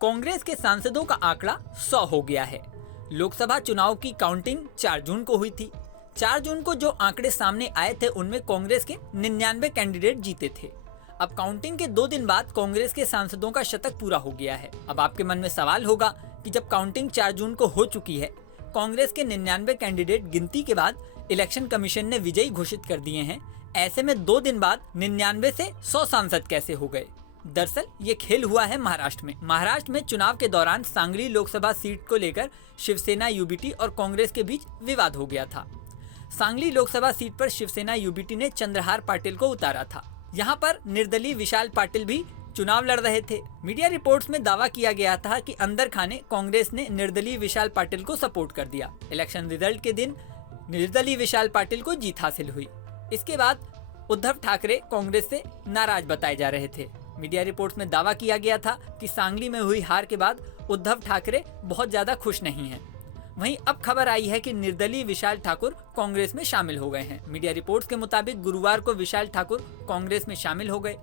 कांग्रेस के सांसदों का आंकड़ा 100 हो गया है। लोकसभा चुनाव की काउंटिंग 4 जून को हुई थी। 4 जून को जो आंकड़े सामने आए थे उनमें कांग्रेस के 99 कैंडिडेट जीते थे। अब काउंटिंग के 2 दिन बाद कांग्रेस के सांसदों का शतक पूरा हो गया है। अब आपके मन में सवाल होगा कि जब काउंटिंग 4 जून को हो चुकी है, कांग्रेस के 99 कैंडिडेट गिनती के बाद इलेक्शन कमीशन ने विजयी घोषित कर दिए हैं, ऐसे में 2 दिन बाद 99 से 100 सांसद कैसे हो गए? दरअसल ये खेल हुआ है महाराष्ट्र में। महाराष्ट्र में चुनाव के दौरान सांगली लोकसभा सीट को लेकर शिवसेना यूबीटी और कांग्रेस के बीच विवाद हो गया था। सांगली लोकसभा सीट पर शिवसेना यूबीटी ने चंद्रहार पाटिल को उतारा था। यहाँ पर निर्दलीय विशाल पाटिल भी चुनाव लड़ रहे थे। मीडिया रिपोर्ट्स में दावा किया गया था कि अंदर खाने कांग्रेस ने निर्दलीय विशाल पाटिल को सपोर्ट कर दिया। इलेक्शन रिजल्ट के दिन निर्दलीय विशाल पाटिल को जीत हासिल हुई। इसके बाद उद्धव ठाकरे कांग्रेस से नाराज बताए जा रहे थे। मीडिया रिपोर्ट्स में दावा किया गया था कि सांगली में हुई हार के बाद उद्धव ठाकरे बहुत ज्यादा खुश नहीं हैं। वहीं अब खबर आई है कि निर्दलीय विशाल ठाकुर कांग्रेस में शामिल हो गए हैं। मीडिया रिपोर्ट्स के मुताबिक गुरुवार को विशाल ठाकुर कांग्रेस में शामिल हो गए।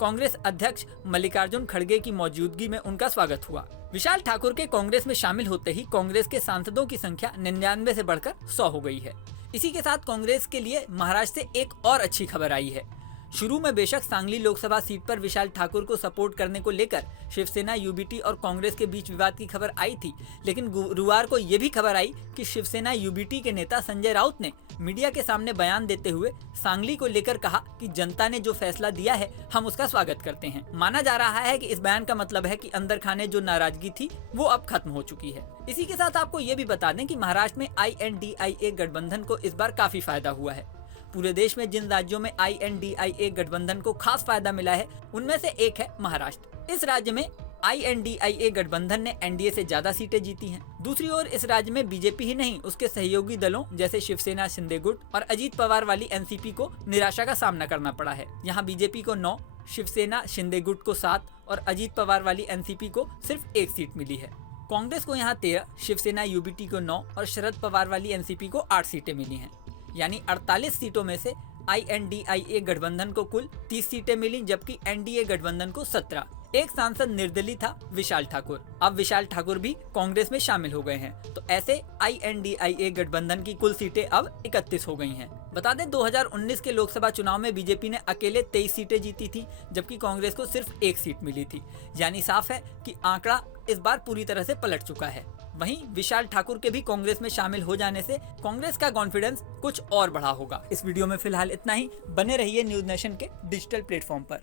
कांग्रेस अध्यक्ष मल्लिकार्जुन खड़गे की मौजूदगी में उनका स्वागत हुआ। विशाल ठाकुर के कांग्रेस में शामिल होते ही कांग्रेस के सांसदों की संख्या 99 से बढ़कर 100 हो गई है। इसी के साथ कांग्रेस के लिए महाराष्ट्र से एक और अच्छी खबर आई है। शुरू में बेशक सांगली लोकसभा सीट पर विशाल ठाकुर को सपोर्ट करने को लेकर शिवसेना यूबीटी और कांग्रेस के बीच विवाद की खबर आई थी, लेकिन गुरुवार को ये भी खबर आई कि शिवसेना यूबीटी के नेता संजय राउत ने मीडिया के सामने बयान देते हुए सांगली को लेकर कहा कि जनता ने जो फैसला दिया है हम उसका स्वागत करते हैं। माना जा रहा है कि इस बयान का मतलब है कि अंदर खाने जो नाराजगी थी वो अब खत्म हो चुकी है। इसी के साथ आपको ये भी बता दें कि महाराष्ट्र में INDIA गठबंधन को इस बार काफी फायदा हुआ है। पूरे देश में जिन राज्यों में INDIA गठबंधन को खास फायदा मिला है उनमें से एक है महाराष्ट्र। इस राज्य में INDIA गठबंधन ने NDA से ज्यादा सीटें जीती हैं। दूसरी ओर इस राज्य में बीजेपी ही नहीं उसके सहयोगी दलों जैसे शिवसेना शिंदे गुट और अजीत पवार वाली एनसीपी को निराशा का सामना करना पड़ा है। यहाँ बीजेपी को 9, शिवसेना शिंदे गुट को 7 और अजीत पवार वाली एनसीपी को सिर्फ 1 सीट मिली है। कांग्रेस को यहाँ 13, शिवसेना यूबीटी को 9 और शरद पवार वाली एनसीपी को 8 सीटें मिली हैं। यानी 48 सीटों में से INDIA गठबंधन को कुल 30 सीटें मिली, जबकि NDA गठबंधन को 17। एक सांसद निर्दलीय था विशाल ठाकुर। अब विशाल ठाकुर भी कांग्रेस में शामिल हो गए हैं, तो ऐसे INDIA गठबंधन की कुल सीटें अब 31 हो गई हैं। बता दें 2019 के लोकसभा चुनाव में बीजेपी ने अकेले 23 सीटें जीती थी, जबकि कांग्रेस को सिर्फ 1 सीट मिली थी। यानी साफ है कि आंकड़ा इस बार पूरी तरह से पलट चुका है। वहीं विशाल ठाकुर के भी कांग्रेस में शामिल हो जाने से कांग्रेस का कॉन्फिडेंस कुछ और बढ़ा होगा। इस वीडियो में फिलहाल इतना ही। बने रहिए न्यूज नेशन के डिजिटल प्लेटफॉर्म पर।